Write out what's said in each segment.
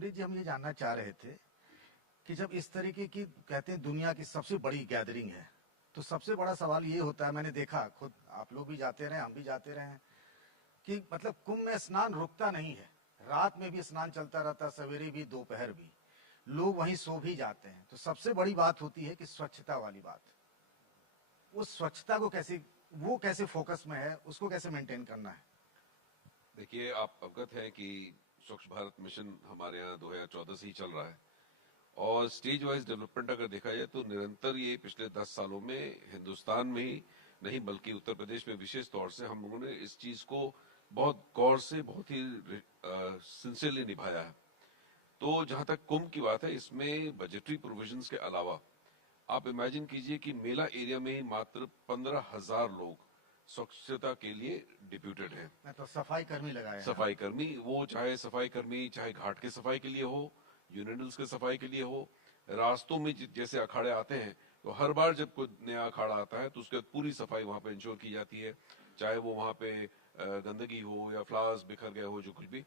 अमृत जी, हम ये जानना चाह रहे थे कि जब इस तरीके की कहते हैं दुनिया की सबसे बड़ी गैदरिंग है, तो सबसे बड़ा सवाल ये होता है, मैंने देखा खुद, आप लोग भी जाते रहे, हम भी जाते रहे हैं, कि मतलब कुंभ में स्नान रुकता नहीं है। रात में भी स्नान चलता रहता, सवेरे भी, दोपहर भी, लोग वहीं सो भी जाते हैं। तो सबसे बड़ी बात होती है कि स्वच्छता वाली बात, उस स्वच्छता को कैसे, वो कैसे फोकस में है, उसको कैसे मेंटेन करना है? देखिए, आप अवगत हैं कि स्वच्छ भारत मिशन हमारे यहाँ 2014 से ही चल रहा है और स्टेज वाइज डेवलपमेंट अगर देखा जाए तो निरंतर ये पिछले 10 सालों में हिंदुस्तान में ही नहीं बल्कि उत्तर प्रदेश में विशेष तौर से हम लोगों ने इस चीज को बहुत गौर से बहुत ही सिंसियरली निभाया है। तो जहां तक कुंभ की बात है, इसमें बजटरी प्रोविजंस के अलावा आप इमेजिन कीजिए कि मेला एरिया में ही मात्र 15,000 लोग स्वच्छता के लिए डिप्यूटेड हैं। मैं तो सफाई कर्मी लगाए हैं। सफाई कर्मी, वो चाहे सफाई कर्मी चाहे घाट के सफाई के लिए हो, यूनिडल्स के सफाई के लिए हो, रास्तों में जैसे अखाड़े आते हैं तो हर बार जब कोई नया अखाड़ा आता है तो उसके बाद पूरी सफाई वहां पे इंश्योर की जाती है, चाहे वो वहां पे गंदगी हो या फ्लावर्स बिखर गए हो, जो कुछ भी।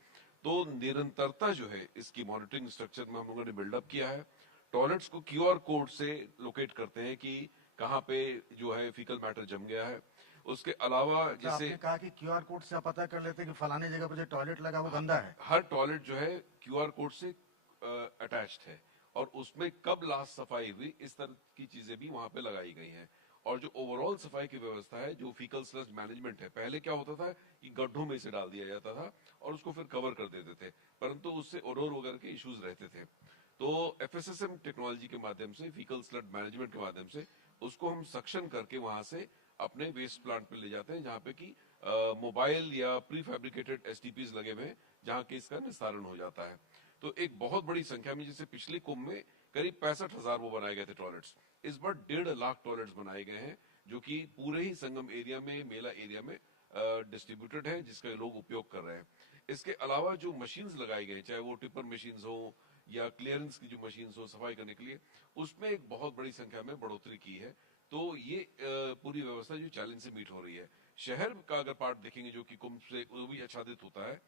तो निरंतरता जो है इसकी मॉनिटरिंग स्ट्रक्चर में हम लोगों ने बिल्डअप किया है। टॉयलेट्स को क्यूआर कोड से लोकेट करते हैं कि कहाँ पे जो है फीकल मैटर जम गया है। उसके अलावा तो जैसे आपने कहा कि क्यूआर कोड से आप पता कर लेते हैं कि फलाने जगह पर जो टॉयलेट लगा वो गंदा है। हर टॉयलेट जो है क्यूआर कोड से अटैच्ड है और उसमें कब लास्ट सफाई हुई, इस तरह की चीजें भी वहां पे लगाई गई हैं। और जो ओवरऑल सफाई की व्यवस्था है, जो फीकल स्लज मैनेजमेंट है, पहले क्या होता था कि गड्ढों में इसे डाल दिया जाता था और उसको फिर कवर कर देते थे, परंतु उससे ओडोर वगैरह के इश्यूज रहते थे। तो एफएसएसएम टेक्नोलॉजी के माध्यम से, फीकल स्लड मैनेजमेंट के माध्यम से उसको हम सक्शन करके वहां से अपने वेस्ट प्लांट पे ले जाते हैं, जहां पे कि मोबाइल या प्री फैब्रिकेटेड एसटीपीज लगे हुए हैं, जहां कि इसका निस्तारण हो जाता है। तो एक बहुत बड़ी संख्या में, जैसे पिछले कुंभ में करीब 65,000 वो बनाए गए थे टॉयलेट्स, इस बार 1.5 लाख टॉयलेट्स बनाए गए हैं, जो कि पूरे ही संगम एरिया में, मेला एरिया में डिस्ट्रीब्यूटेड है, जिसका लोग उपयोग कर रहे हैं। इसके अलावा जो मशीन्स लगाई गई, चाहे वो टिपर मशीन्स हो या क्लियरेंस की जो मशीन्स हो सफाई करने के लिए, उसमें एक बहुत बड़ी संख्या में बढ़ोतरी की है। तो ये पूरी व्यवस्था जो चैलेंज से मीट हो रही है। शहर का अगर पार्ट देखेंगे जो कि कुंभ से वो भी आच्छादित होता है,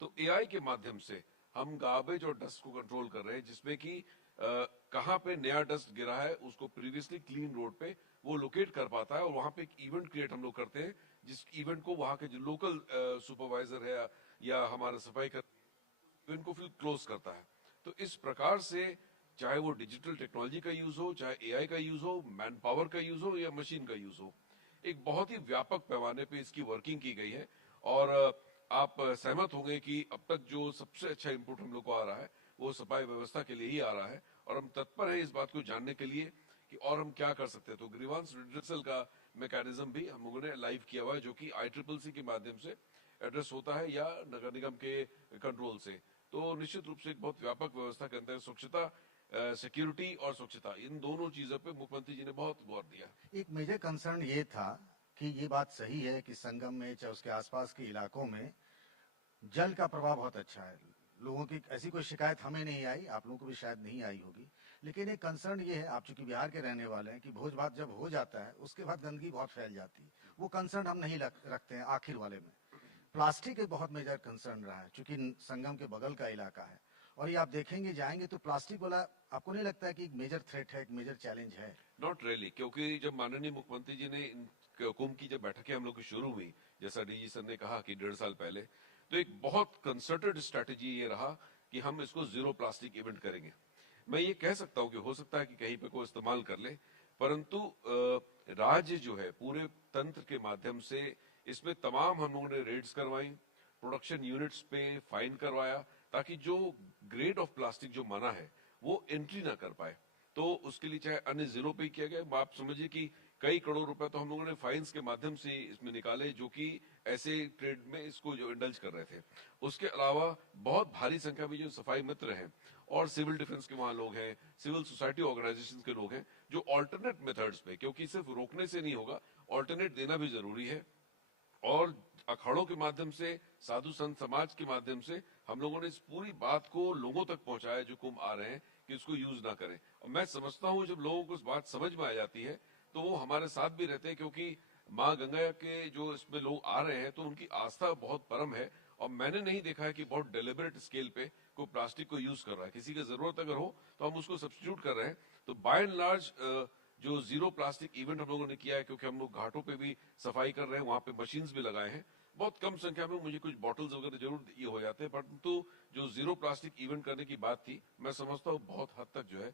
तो एआई के माध्यम से हम गार्बेज और डस्ट को कंट्रोल कर रहे हैं, जिसमें कि कहां पे नया डस्ट गिरा है उसको प्रीवियसली क्लीन रोड पे वो लोकेट कर पाता है और वहां पे एक इवेंट क्रिएट हम लोग करते हैं, जिस इवेंट को वहां के जो लोकल सुपरवाइजर है या हमारा सफाई कर इवेंट को फिर क्लोज करता है। तो इस प्रकार से चाहे वो डिजिटल टेक्नोलॉजी का यूज हो, चाहे एआई का यूज हो, मैन पावर का यूज हो या मशीन का यूज हो, एक बहुत ही व्यापक पैमाने पे इसकी वर्किंग की गई है। और आप सहमत होंगे कि अब तक जो सबसे अच्छा इनपुट हम लोग को आ रहा है वो सफाई व्यवस्था के लिए ही आ रहा है, और हम तत्पर हैं इस बात को जानने के लिए कि और हम क्या कर सकते हैं। तो ग्रीवांस रिड्रेसल का मैकेनिज्म भी हम लोगों ने लाइव किया हुआ है, जो कि ICCC के माध्यम से एड्रेस होता है या नगर निगम के कंट्रोल से। तो निश्चित रूप से एक बहुत व्यापक व्यवस्था के अंदर स्वच्छता, सिक्योरिटी और स्वच्छता, इन दोनों चीजों पे मुख्यमंत्री जी ने बहुत गौर दिया। एक मेजर कंसर्न ये था कि ये बात सही है कि संगम में चाहे उसके आसपास के इलाकों में जल का प्रभाव बहुत अच्छा है, लोगों की ऐसी कोई शिकायत हमें नहीं आई, आप लोगों को भी शायद नहीं आई होगी। लेकिन एक कंसर्न ये है, आप चूंकि बिहार के रहने वाले हैं, कि भोज भात जब हो जाता है उसके बाद गंदगी बहुत फैल जाती है। वो कंसर्न हम नहीं रखते हैं आखिर वाले में। प्लास्टिक एक बहुत मेजर कंसर्न रहा है, चूंकि संगम के बगल का इलाका है, और ये आप देखेंगे जाएंगे तो प्लास्टिक वाला आपको नहीं लगता है कि एक मेजर थ्रेट है, एक मेजर चैलेंज है? नॉट रियली, क्योंकि जब माननीय मुख्यमंत्री जी ने कुंभ की जब बैठकें हम लोग की शुरू हुई, जैसा डीजी सर ने कहा कि 1.5 साल पहले, तो एक बहुत कंसर्टेड स्ट्रेटेजी ये रहा कि हम इसको जीरो प्लास्टिक इवेंट करेंगे। मैं ये कह सकता हूँ कि हो सकता है कि कहीं पे कोई इस्तेमाल कर ले, परंतु राज्य जो है पूरे तंत्र के माध्यम से इसमें तमाम हम लोगों ने रेड्स करवाई, प्रोडक्शन यूनिट्स पे फाइन करवाया, ताकि जो ग्रेड ऑफ प्लास्टिक जो मना है वो एंट्री ना कर पाए। तो उसके लिए चाहे अन्य जिलों पे किया गया, आप समझिए कि कई करोड़ रुपए तो हम लोगों ने फाइन्स के माध्यम से इसमें निकाले, जो कि ऐसे ट्रेड में इसको जो इंडल्ज कर रहे थे। उसके अलावा बहुत भारी संख्या में जो सफाई मित्र हैं और सिविल डिफेंस के वहां लोग हैं, सिविल सोसाइटी ऑर्गेनाइजेशंस के लोग हैं, जो ऑल्टरनेट मेथड्स पे, क्योंकि सिर्फ रोकने से नहीं होगा, ऑल्टरनेट देना भी जरूरी है। और अखाड़ों के माध्यम से, साधु संत समाज के माध्यम से हम लोगों ने इस पूरी बात को लोगों तक पहुंचाया जो कुंभ आ रहे हैं, कि इसको यूज ना करें। और मैं समझता हूं जब लोगों को इस बात समझ में आ जाती है तो वो हमारे साथ भी रहते हैं, क्योंकि माँ गंगा के जो इसमें लोग आ रहे हैं तो उनकी आस्था बहुत परम है और मैंने नहीं देखा है कि बहुत डेलिबरेट स्केल पे कोई प्लास्टिक को यूज कर रहा है। किसी की जरूरत अगर हो तो हम उसको सब्स्टिट्यूट कर रहे हैं। तो बाय एंड लार्ज जो जीरो प्लास्टिक इवेंट हम लोगों ने किया है, क्योंकि हम लोग घाटों पे भी सफाई कर रहे हैं, वहां पे मशीन्स भी लगाए हैं। बहुत कम संख्या में मुझे कुछ बॉटल्स वगैरह जरूर ये हो जाते हैं, परंतु जो जीरो प्लास्टिक इवेंट करने की बात थी, मैं समझता हूँ बहुत हद तक जो है